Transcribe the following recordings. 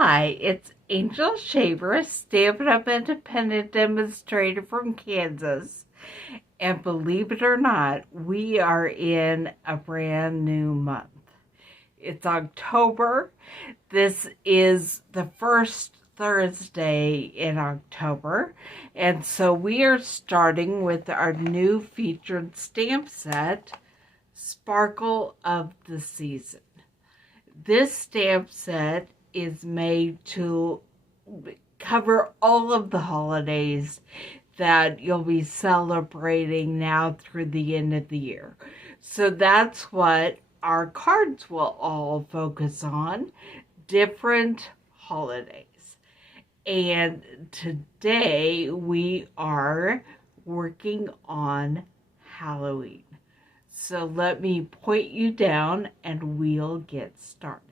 Hi, it's Angel Shaver, Stampin' Up! Independent Demonstrator from Kansas. And believe it or not, we are in a brand new month. It's October. This is the first Thursday in October. And so we are starting with our new featured stamp set, Sparkle of the Season. This stamp set is made to cover all of the holidays that you'll be celebrating now through the end of the year. So that's what our cards will all focus on, different holidays. And today we are working on Halloween. So let me point you down and we'll get started.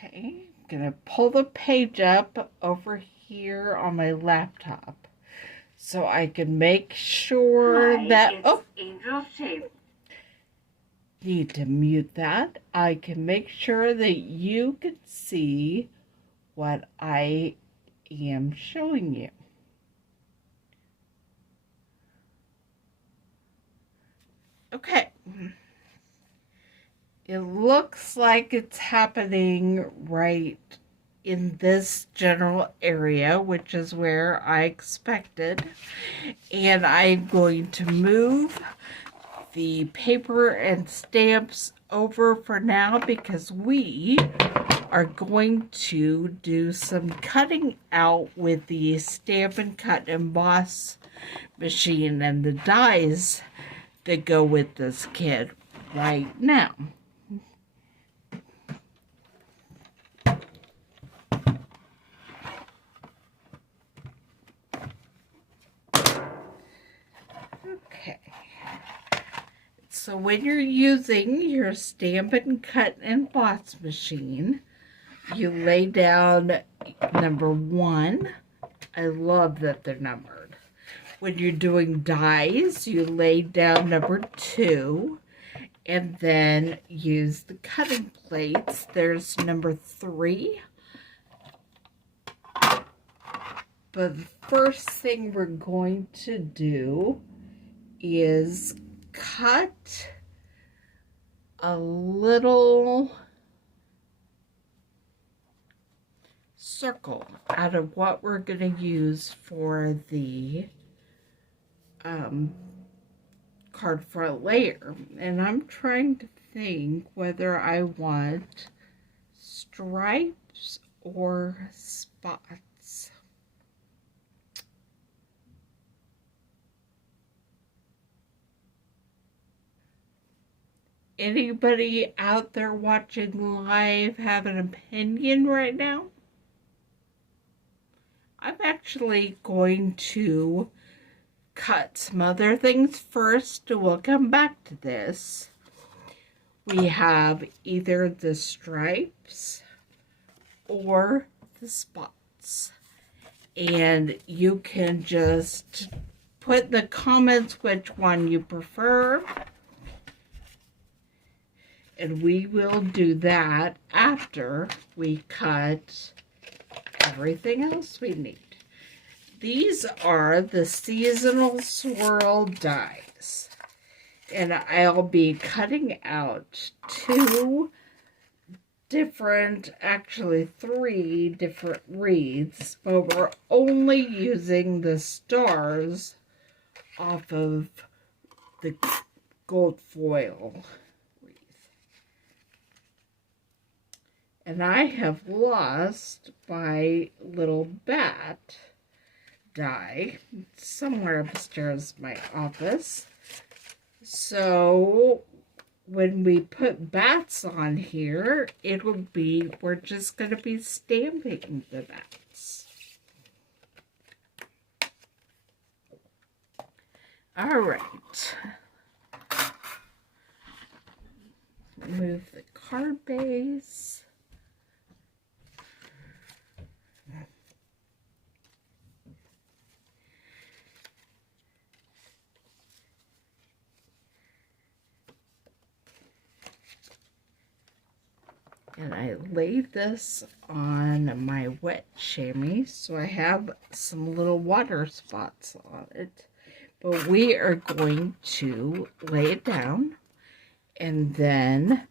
Okay, I'm going to pull the page up over here on my laptop so I can make sure that... Oh, Angel Shape. Need to mute that. I can make sure that you can see what I am showing you. Okay. It looks like it's happening right in this general area, which is where I expected. And I'm going to move the paper and stamps over for now because we are going to do some cutting out with the Stampin' Cut Emboss machine and the dies that go with this kit right now. Okay, so when you're using your Stampin' Cut Emboss machine, you lay down number 1. I love that they're numbered. When you're doing dies, you lay down number 2, and then use the cutting plates. There's number 3. But the first thing we're going to do is cut a little circle out of what we're going to use for the card front layer. And I'm trying to think whether I want stripes or spots. Anybody out there watching live have an opinion right now? I'm actually going to cut some other things first. We'll come back to this. We have either the stripes or the spots. And you can just put in the comments which one you prefer. And we will do that after we cut everything else we need. These are the seasonal swirl dies. And I'll be cutting out 2 different, actually 3 different wreaths, but we're only using the stars off of the gold foil. And I have lost my little bat die somewhere upstairs in my office. So when we put bats on here, we're just going to be stamping the bats. All right. Move the card base. And I laid this on my wet chamois, so I have some little water spots on it. But we are going to lay it down and then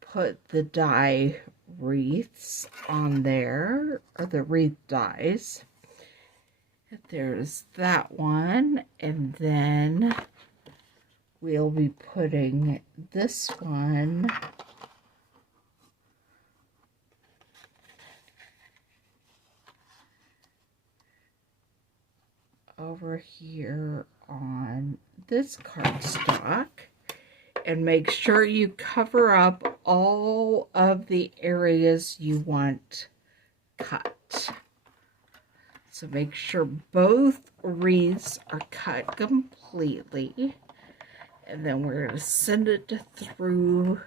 put the die wreaths on there, or the wreath dies. There's that one, and then we'll be putting this one over here on this cardstock, and make sure you cover up all of the areas you want cut. So make sure both wreaths are cut completely, and then we're going to send it through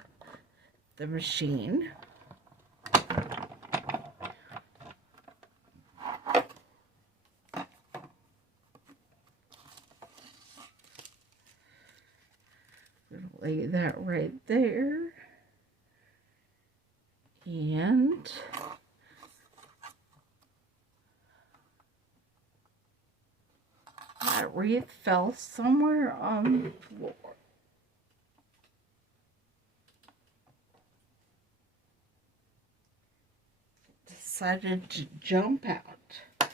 the machine. Lay that right there, and that wreath fell somewhere on the floor. Decided to jump out.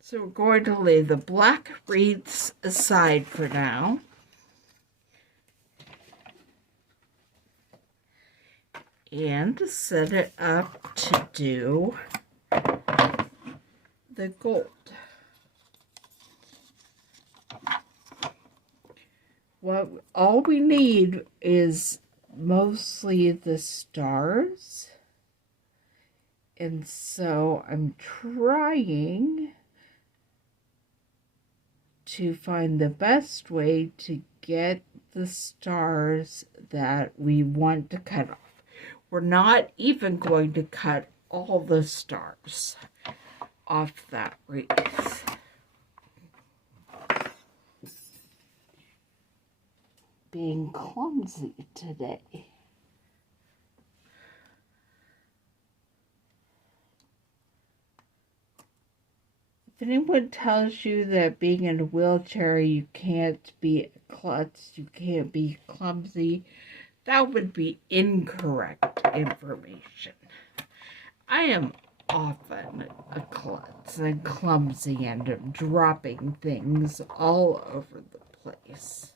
So we're going to lay the black wreaths aside for now. And set it up to do the gold. All we need is mostly the stars. And so I'm trying to find the best way to get the stars that we want to cut off. We're not even going to cut all the stars off that wreath. Being clumsy today. If anyone tells you that being in a wheelchair you can't be a klutz, you can't be clumsy, that would be incorrect information. I am often a klutz and clumsy and am dropping things all over the place.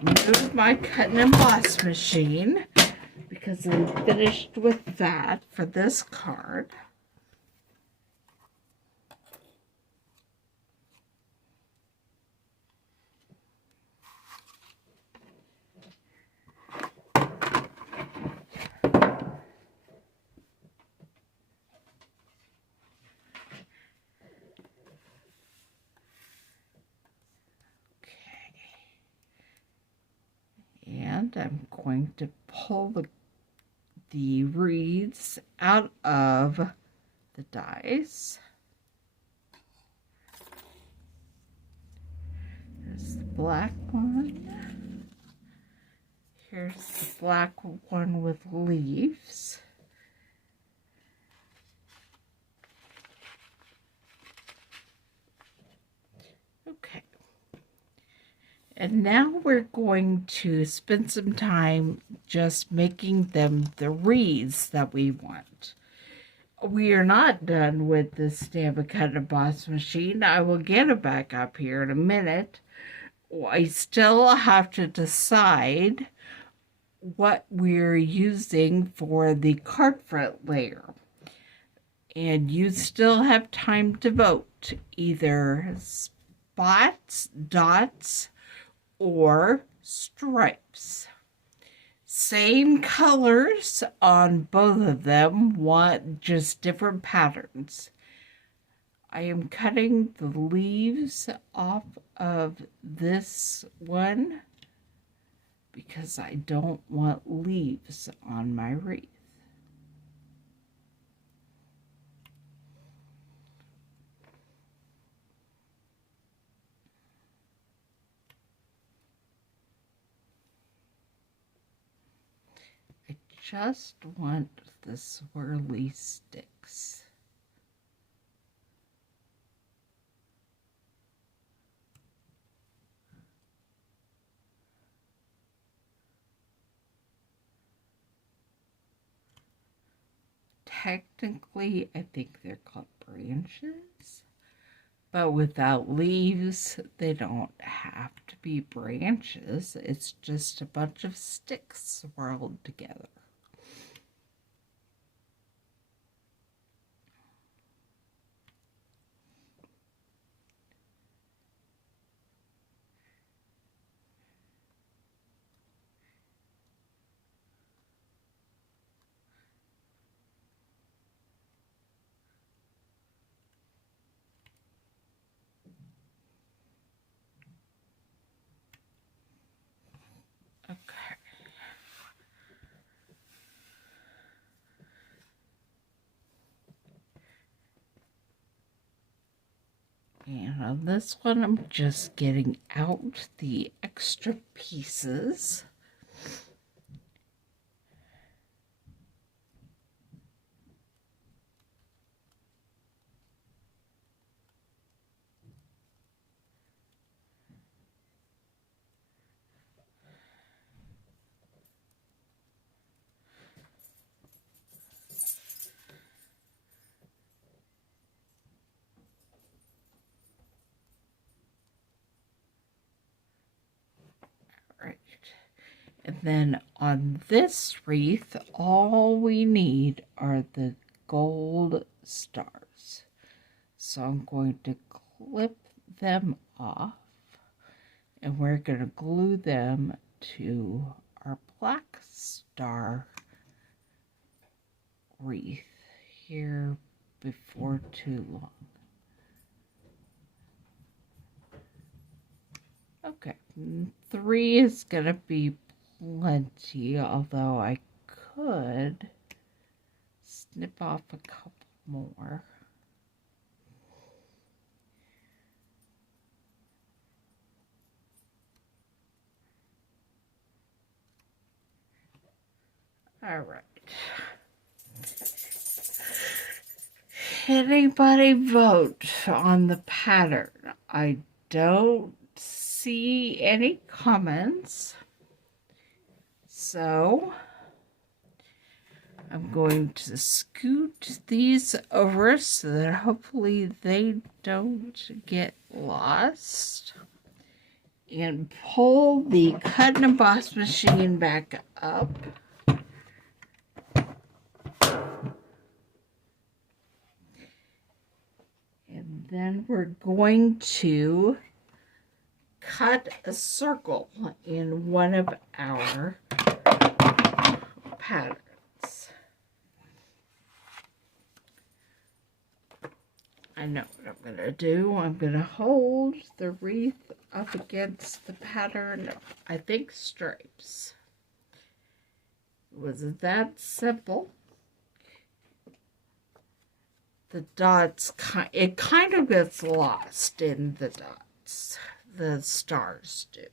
Move my cut and emboss machine because I'm finished with that for this card. And I'm going to pull the wreaths out of the dies. There's the black one. Here's the black one with leaves. Okay. And now we're going to spend some time just making them the wreaths that we want. We are not done with the Stampin' Cut and Emboss machine. I will get it back up here in a minute. I still have to decide what we're using for the card front layer. And you still have time to vote. Either spots, dots, or stripes. Same colors on both of them, want just different patterns. I am cutting the leaves off of this one because I don't want leaves on my wreath. just want the swirly sticks. Technically, I think they're called branches, but without leaves, they don't have to be branches. It's just a bunch of sticks swirled together. Okay. And on this one, I'm just getting out the extra pieces. Right. And then on this wreath, all we need are the gold stars. So I'm going to clip them off, and we're going to glue them to our black star wreath here before too long. Okay, 3 is going to be plenty, although I could snip off a couple more. All right. Anybody vote on the pattern? I don't see any comments. So I'm going to scoot these over so that hopefully they don't get lost. And pull the cut and emboss machine back up. And then we're going to cut a circle in one of our patterns. I know what I'm going to do. I'm going to hold the wreath up against the pattern of, I think, stripes. It was that simple. The dots, it kind of gets lost in the dots. The stars do.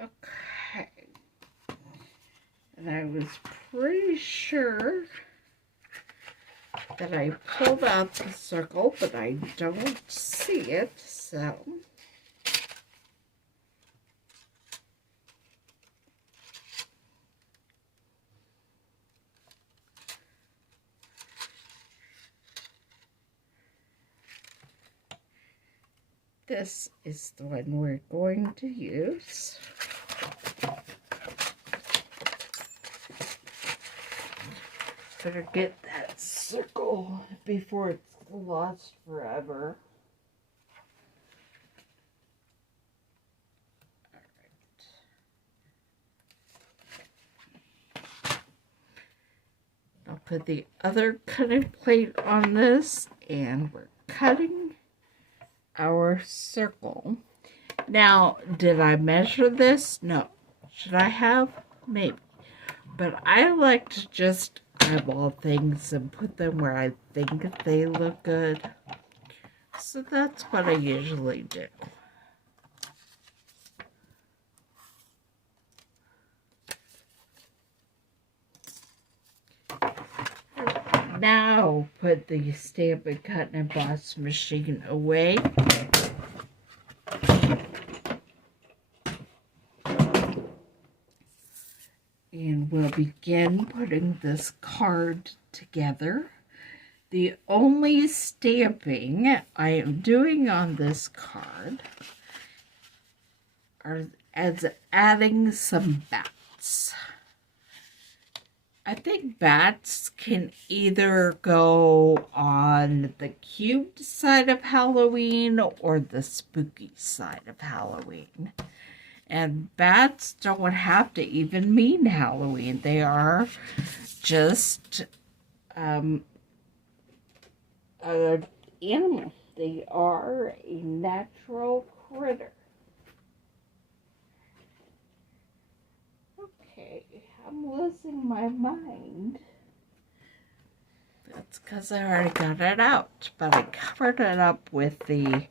Okay. And I was pretty sure that I pulled out the circle, but I don't see it, so. This is the one we're going to use. Better get that circle before it's lost forever. Alright. I'll put the other cutting plate on this, and we're cutting our circle. Now, did I measure this? No. Should I have? Maybe. But I like to just eyeball things and put them where I think they look good. So that's what I usually do. Now put the Stampin' Cut and Emboss machine away. And we'll begin putting this card together. The only stamping I am doing on this card is adding some bats. I think bats can either go on the cute side of Halloween or the spooky side of Halloween. And bats don't have to even mean Halloween. They are just an animal. They are a natural critter. Okay, I'm losing my mind. That's because I already got it out, but I covered it up with the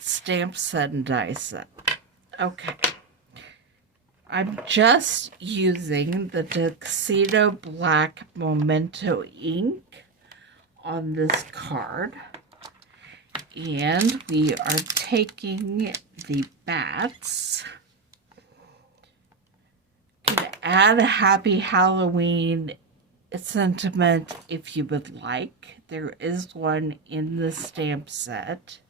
stamp set and die set. Okay, I'm just using the Tuxedo Black Memento ink on this card, and we are taking the bats. You can add a Happy Halloween sentiment if you would like. There is one in the stamp set.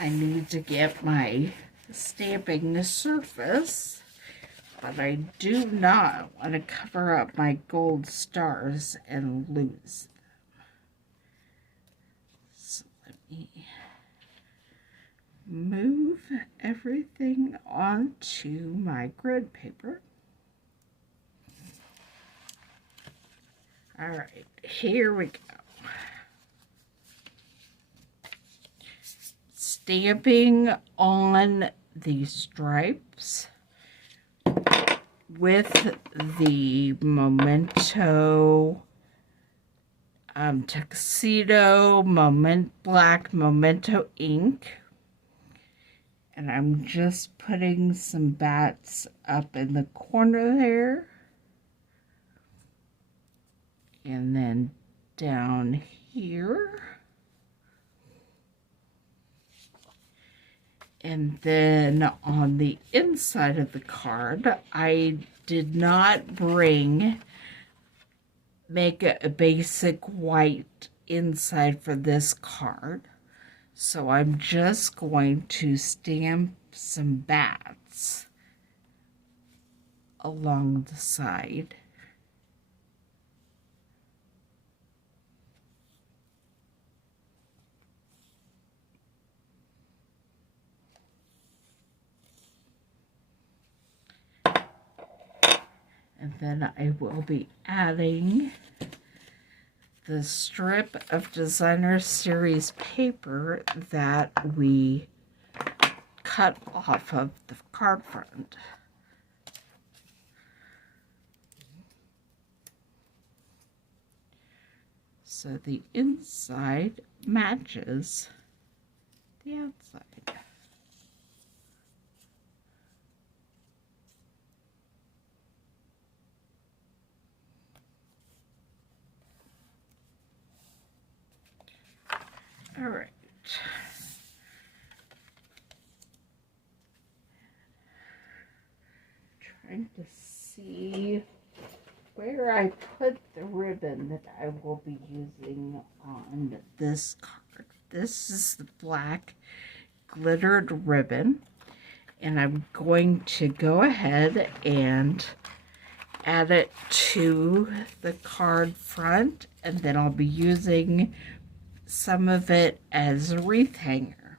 I need to get my stamping surface, but I do not want to cover up my gold stars and lose them. So let me move everything onto my grid paper. All right, here we go. Stamping on the stripes with the Memento Tuxedo Black Memento ink. And I'm just putting some bats up in the corner there. And then down here. And then on the inside of the card, I did not make a basic white inside for this card. So I'm just going to stamp some bats along the side. And then I will be adding the strip of Designer Series paper that we cut off of the card front. So the inside matches the outside. All right. Trying to see where I put the ribbon that I will be using on this card. This is the black glittered ribbon, and I'm going to go ahead and add it to the card front, and then I'll be using some of it as a wreath hanger.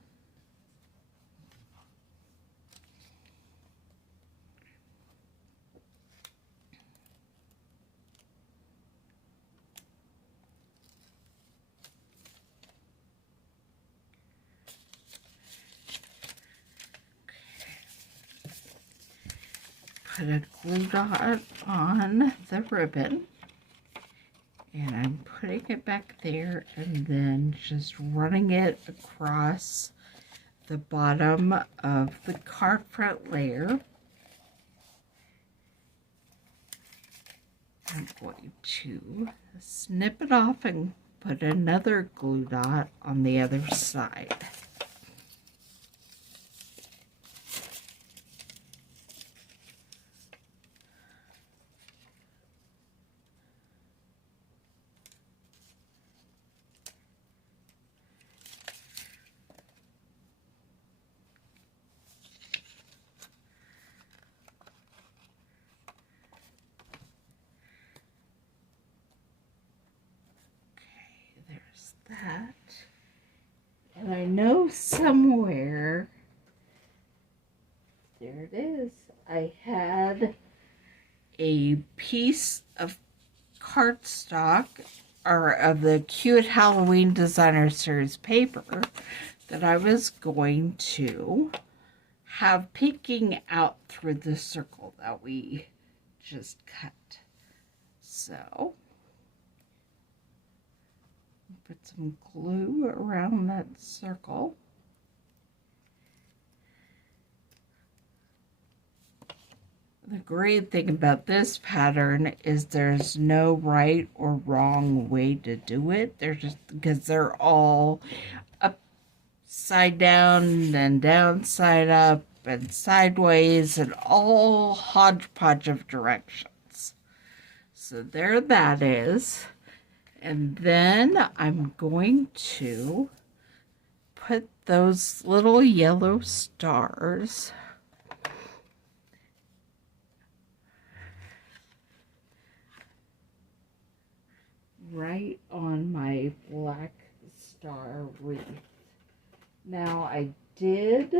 Put a glue dot on the ribbon, and I'm putting it back there and then just running it across the bottom of the card front layer. I'm going to snip it off and put another glue dot on the other side. That, and I know somewhere, there it is, I had a piece of cardstock, or of the Cute Halloween Designer Series paper, that I was going to have peeking out through the circle that we just cut. So put some glue around that circle. The great thing about this pattern is there's no right or wrong way to do it. They're just, because they're all upside down and downside up and sideways and all hodgepodge of directions. So there that is. And then I'm going to put those little yellow stars right on my black star wreath. Now I did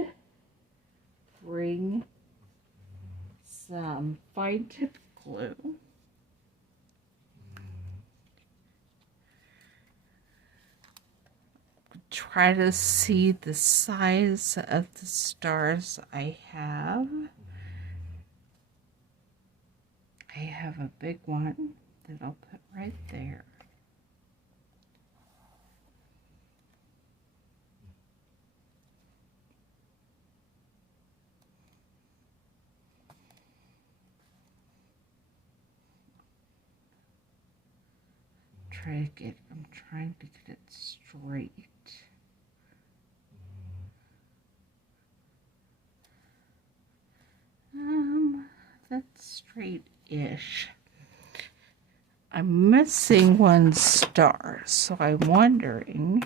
bring some fine tip glue. Try to see the size of the stars I have. I have a big one that I'll put right there. I'm trying to get it straight. That's straight-ish. I'm missing one star, so I'm wondering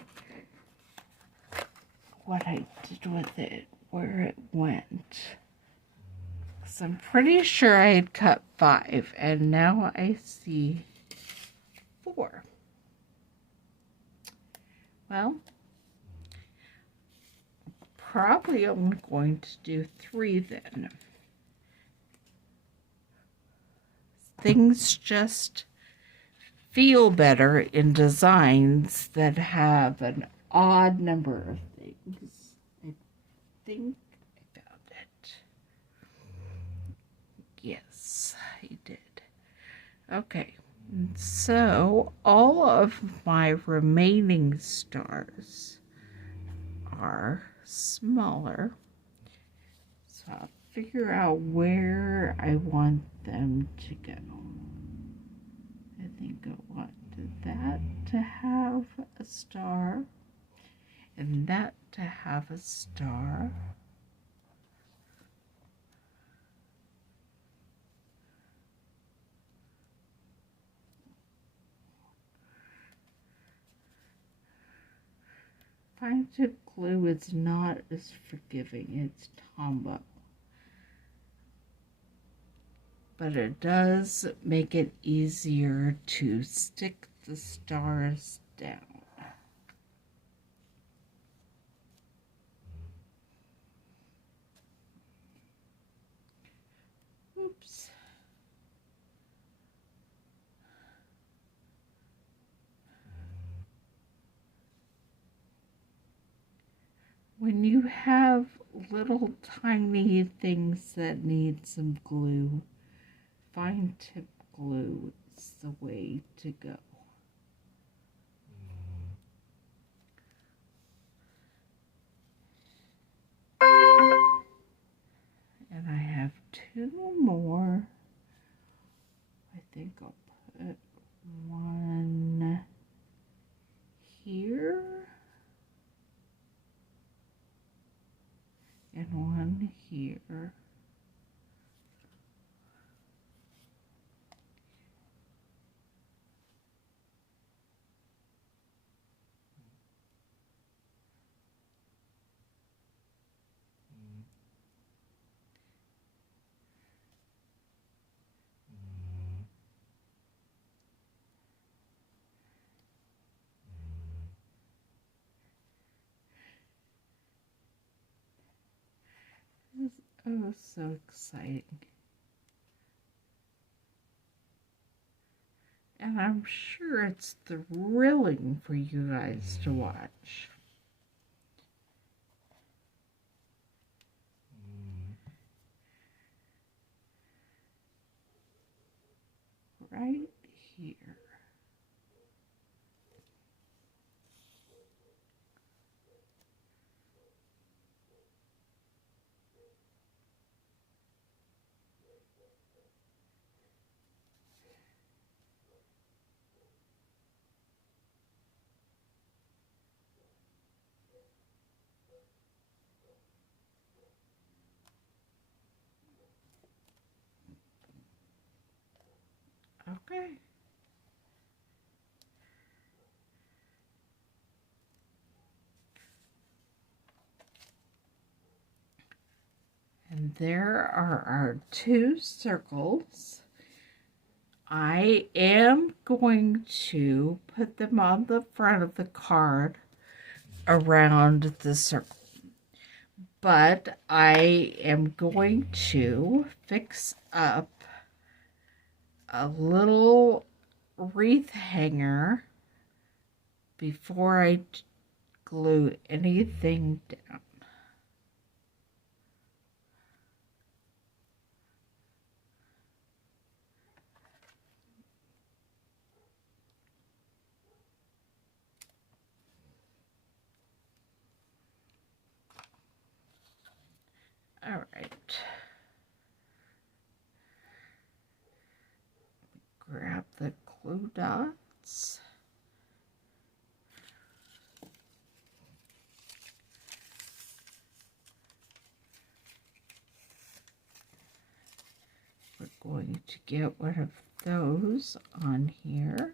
what I did with it, where it went. Because I'm pretty sure I had cut 5, and now I see 4. Well, probably I'm going to do 3 then. Things just feel better in designs that have an odd number of things. I think I found it. Yes, I did. Okay, so all of my remaining stars are smaller. So I'll figure out where I want them to go. I think I want that to have a star, and that to have a star. Fine tip glue is not as forgiving. It's Tombow. But it does make it easier to stick the stars down. Oops. When you have little tiny things that need some glue, fine tip glue is the way to go. think I'll put one here and one here. This is oh so exciting. And I'm sure it's thrilling for you guys to watch. Right here. Okay. And there are our 2 circles. I am going to put them on the front of the card around the circle. But I am going to fix up a little wreath hanger before I glue anything down. All right. Grab the glue dots. We're going to get one of those on here.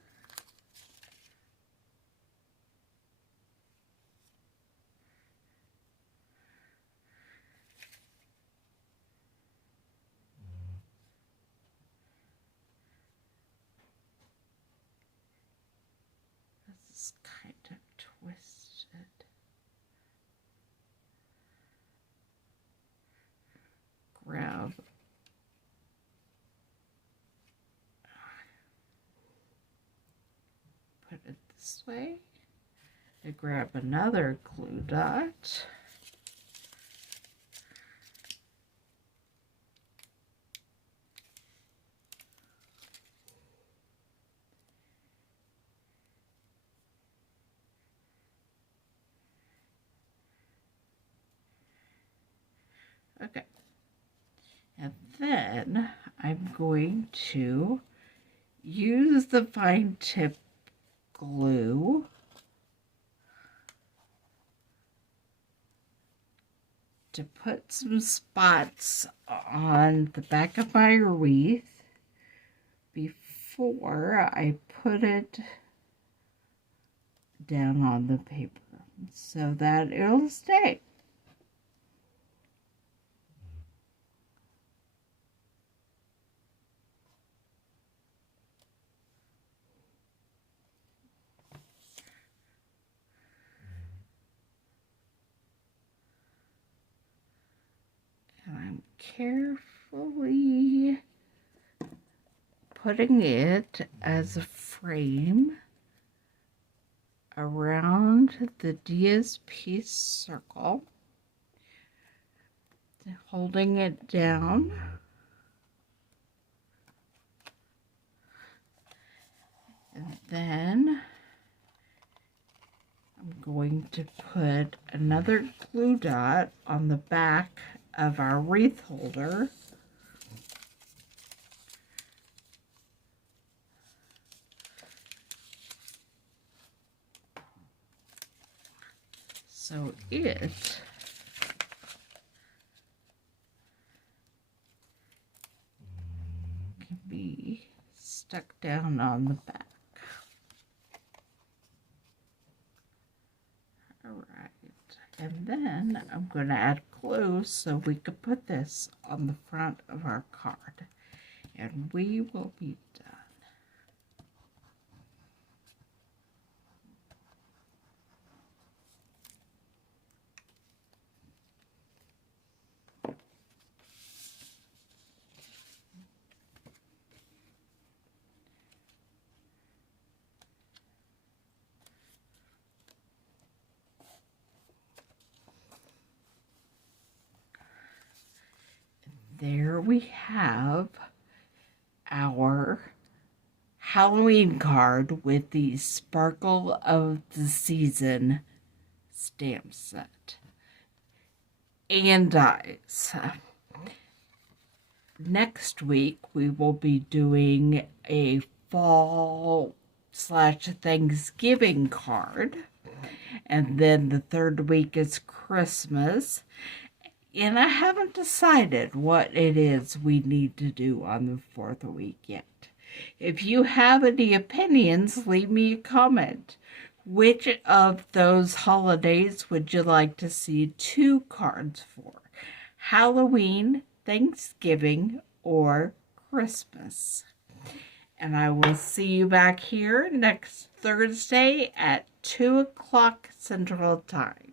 This is kind of twisted. Grab put it this way. I grab another glue dot. Okay. And then I'm going to use the fine tip glue to put some spots on the back of my wreath before I put it down on the paper so that it'll stay. And I'm carefully putting it as a frame around the DSP circle, holding it down. And then I'm going to put another glue dot on the back of our wreath holder. So it can be stuck down on the back. Alright, and then I'm going to add glue so we could put this on the front of our card. And we will be done. There we have our Halloween card with the Sparkle of the Season stamp set and dies. Next week we will be doing a fall/Thanksgiving card, and then the third week is Christmas. And I haven't decided what it is we need to do on the fourth week yet. If you have any opinions, leave me a comment. Which of those holidays would you like to see 2 cards for? Halloween, Thanksgiving, or Christmas? And I will see you back here next Thursday at 2 o'clock Central Time.